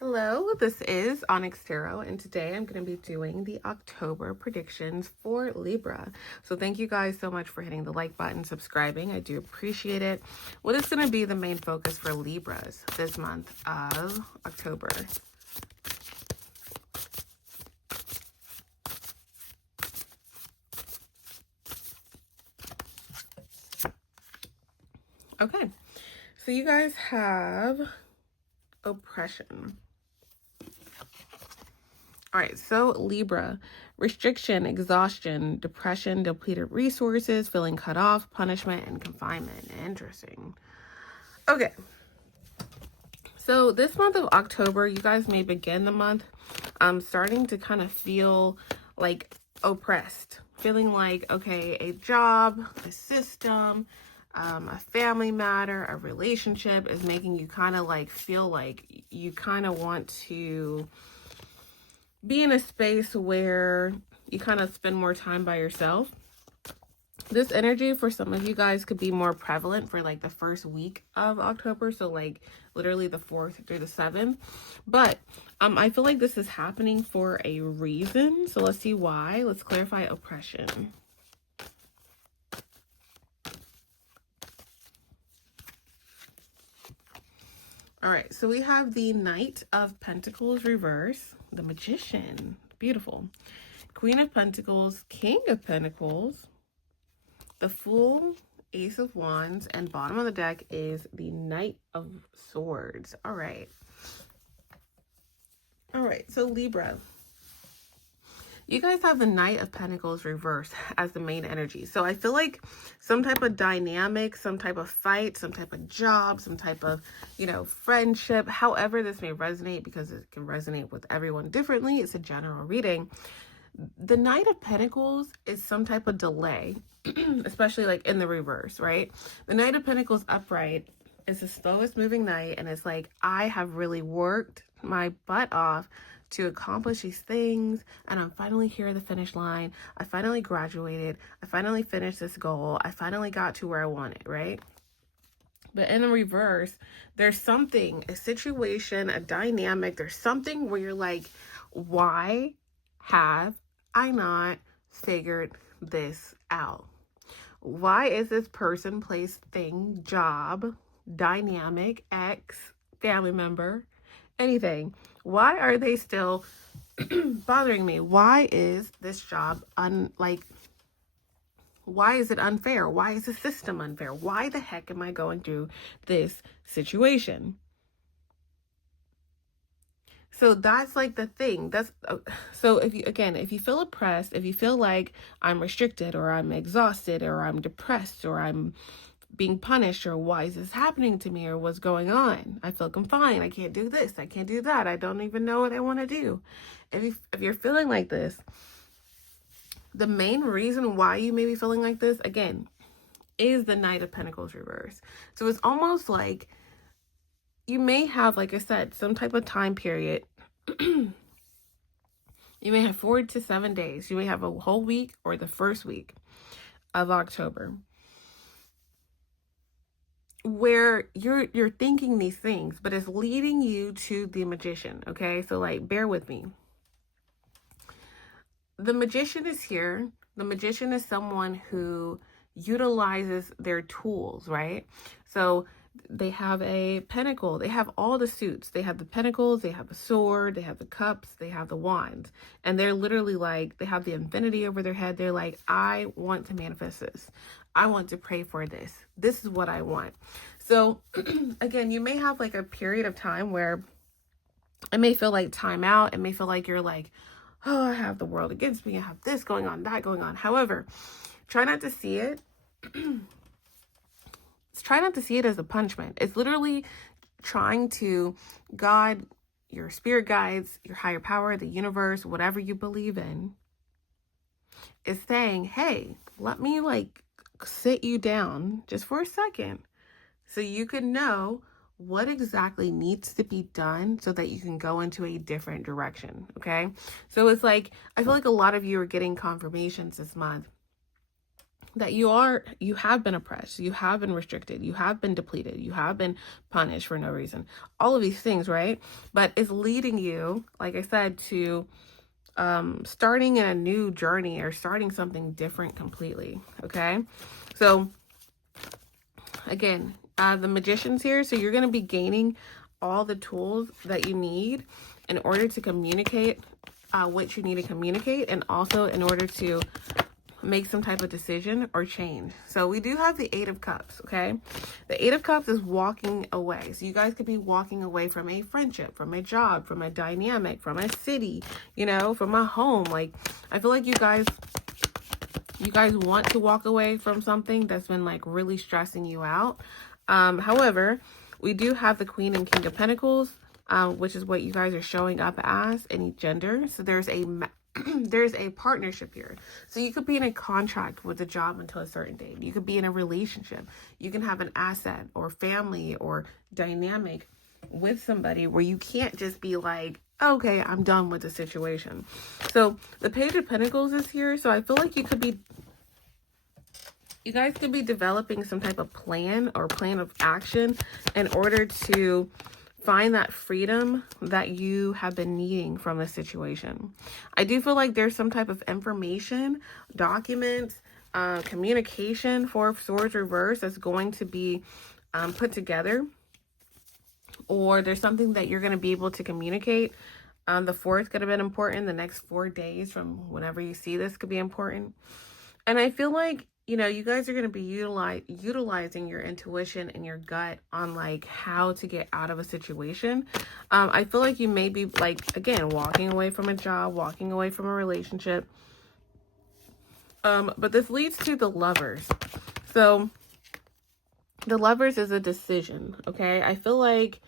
Hello, this is Onyx Tarot, and today I'm going to be doing the October predictions for Libra. So thank you guys so much for hitting the like button, subscribing. I do appreciate it. What is going to be the main focus for Libras this month of October? Okay, so you guys have oppression. All right, so Libra, restriction, exhaustion, depression, depleted resources, feeling cut off, punishment, and confinement. Interesting. Okay, so this month of October, you guys may begin the month starting to kind of feel like oppressed, feeling like, okay, a job, a system, a family matter, a relationship is making you kind of like feel like you kind of want to be in a space where you kind of spend more time by yourself. This energy for some of you guys could be more prevalent for like the first week of October. So like literally the 4th through the 7th. But I feel like this is happening for a reason. So let's see why. Let's clarify oppression. All right, so we have the Knight of Pentacles reverse, the Magician, beautiful. Queen of Pentacles, King of Pentacles, the Fool, Ace of Wands, and bottom of the deck is the Knight of Swords. All right, so Libra. You guys have the Knight of Pentacles reversed as the main energy. So I feel like some type of dynamic, some type of fight, some type of job, some type of, friendship, however this may resonate, because it can resonate with everyone differently. It's a general reading. The Knight of Pentacles is some type of delay, especially like in the reverse, right? The Knight of Pentacles upright is the slowest moving knight, and it's like, I have really worked my butt off to accomplish these things, and I'm finally here at the finish line. I finally graduated. I finally finished this goal. I finally got to where I wanted, right? But in the reverse, there's something, a situation, a dynamic, there's something where you're like, why have I not figured this out? Why is this person, place, thing, job, dynamic, ex, family member, anything, why are they still bothering me? Why is this job why is it unfair? Why is the system unfair? Why the heck am I going through this situation? So that's like the thing. So if you feel oppressed, if you feel like I'm restricted or I'm exhausted or I'm depressed or I'm being punished, or why is this happening to me, or what's going on? I feel confined. I can't do this. I can't do that. I don't even know what I want to do. If you're feeling like this, the main reason why you may be feeling like this, again, is the Knight of Pentacles reverse. So it's almost like you may have, like I said, some type of time period. You may have 4 to 7 days. You may have a whole week or the first week of October where you're thinking these things, but it's leading you to the Magician, okay? So like, bear with me. The Magician is here. The Magician is someone who utilizes their tools, right? So they have a pentacle. They have all the suits. They have the pentacles, they have the sword, they have the cups, they have the wands. And they're literally like, they have the infinity over their head. They're like, I want to manifest this. I want to pray for this. This is what I want. So again, you may have like a period of time where it may feel like time out. It may feel like you're like, oh, I have the world against me. I have this going on, that going on. However, try not to see it. Try not to see it as a punishment. It's literally trying to, God, your spirit guides, your higher power, the universe, whatever you believe in, is saying, hey, let me like sit you down just for a second so you can know what exactly needs to be done so that you can go into a different direction, okay? So it's like, I feel like a lot of you are getting confirmations this month that you have been oppressed, you have been restricted, you have been depleted, you have been punished for no reason, all of these things, right? But it's leading you, like I said, to starting in a new journey or starting something different completely. Okay, so again, the Magician's here, so you're going to be gaining all the tools that you need in order to communicate what you need to communicate, and also in order to make some type of decision or change. So we do have the Eight of Cups, okay? The Eight of Cups is walking away. So you guys could be walking away from a friendship, from a job, from a dynamic, from a city, you know, from a home. Like, I feel like you guys want to walk away from something that's been like really stressing you out. However, we do have the Queen and King of Pentacles, which is what you guys are showing up as in gender. So there's a partnership here. So you could be in a contract with a job until a certain date. You could be in a relationship. You can have an asset or family or dynamic with somebody where you can't just be like, okay, I'm done with the situation. So the Page of Pentacles is here. So I feel like you guys could be developing some type of plan or plan of action in order to find that freedom that you have been needing from a situation. I do feel like there's some type of information, documents, communication for Swords reverse that's going to be put together, or there's something that you're going to be able to communicate. The 4th could have been important. The next 4 days from whenever you see this could be important. And I feel like, you know, you guys are going to be utilizing your intuition and your gut on like how to get out of a situation. I feel like you may be like, again, walking away from a job, walking away from a relationship. But this leads to the Lovers. So the Lovers is a decision. Okay. I feel like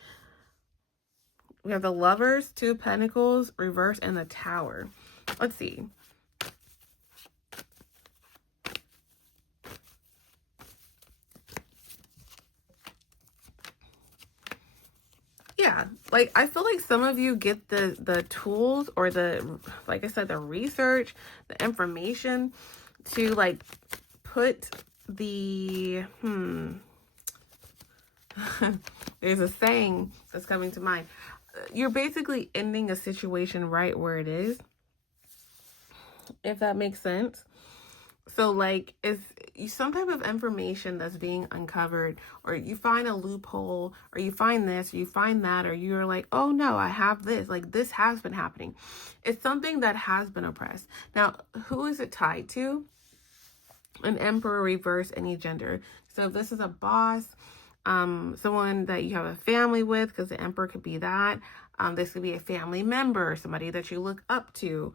we have the Lovers, 2 of Pentacles, reverse, and the Tower. Let's see. Yeah, like I feel like some of you get the tools or like I said, the research, the information to like put the there's a saying that's coming to mind. You're basically ending a situation right where it is, if that makes sense. So like if some type of information that's being uncovered, or you find a loophole, or you find this, or you find that, or you're like, oh no, I have this, like this has been happening. It's something that has been oppressed. Now, who is it tied to? An Emperor reverse, any gender. So if this is a boss, someone that you have a family with, because the Emperor could be that. This could be a family member, somebody that you look up to.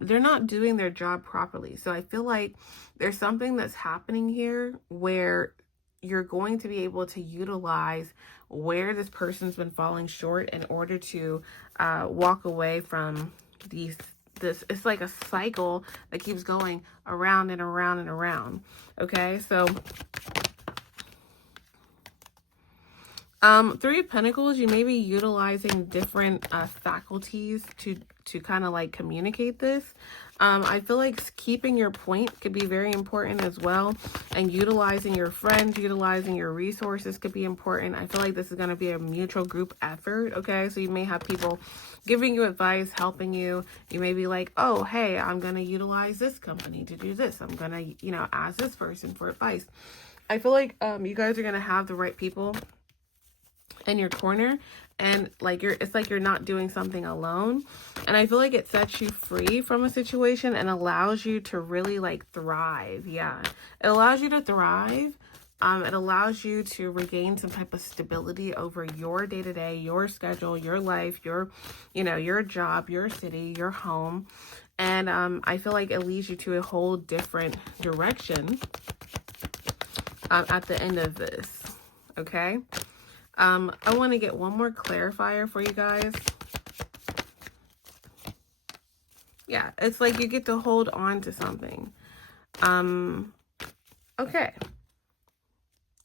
They're not doing their job properly. So I feel like there's something that's happening here where you're going to be able to utilize where this person's been falling short in order to walk away from this. It's like a cycle that keeps going around and around and around. Okay, so 3 of Pentacles, you may be utilizing different faculties to kind of like communicate this. I feel like keeping your point could be very important as well, and utilizing your friends, utilizing your resources could be important. I feel like this is going to be a mutual group effort. Okay, so you may have people giving you advice, helping you. You may be like, oh, hey, I'm going to utilize this company to do this. I'm going to, you know, ask this person for advice. I feel like you guys are going to have the right people in your corner, and like it's like you're not doing something alone. And I feel like it sets you free from a situation and allows you to really like thrive. Yeah, it allows you to thrive. It allows you to regain some type of stability over your day-to-day, your schedule, your life, your, you know, your job, your city, your home. And I feel like it leads you to a whole different direction at the end of this. Okay. I want to get one more clarifier for you guys. Yeah, it's like you get to hold on to something. Okay.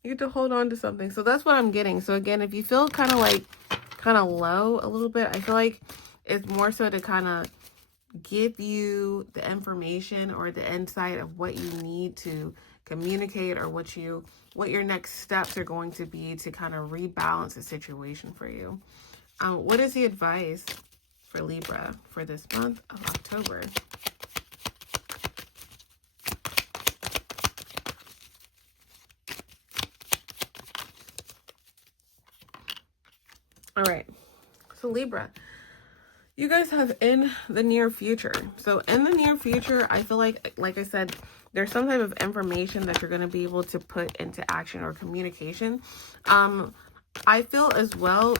You get to hold on to something. So that's what I'm getting. So again, if you feel kind of low a little bit, I feel like it's more so to kind of give you the information or the insight of what you need to communicate, or what your next steps are going to be to kind of rebalance the situation for you. What is the advice for Libra for this month of October? All right, so Libra, you guys have in the near future. So in the near future, I feel like I said, there's some type of information that you're going to be able to put into action or communication. I feel as well,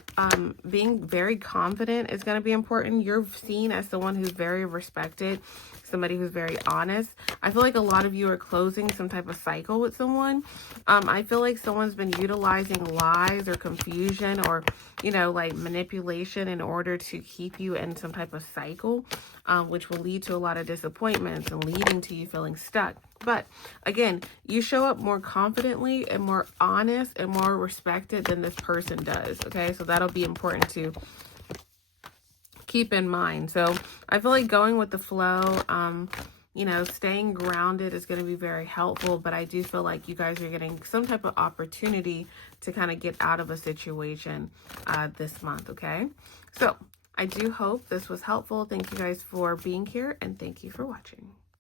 being very confident is going to be important. You're seen as someone who's very respected, somebody who's very honest. I feel like a lot of you are closing some type of cycle with someone. I feel like someone's been utilizing lies or confusion or, you know, like manipulation in order to keep you in some type of cycle, which will lead to a lot of disappointments and leading to you feeling stuck. But again, you show up more confidently and more honest and more respected than this person does. Okay, so that'll be important to keep in mind. So I feel like going with the flow, you know, staying grounded is going to be very helpful. But I do feel like you guys are getting some type of opportunity to kind of get out of a situation this month. Okay, so I do hope this was helpful. Thank you guys for being here, and thank you for watching.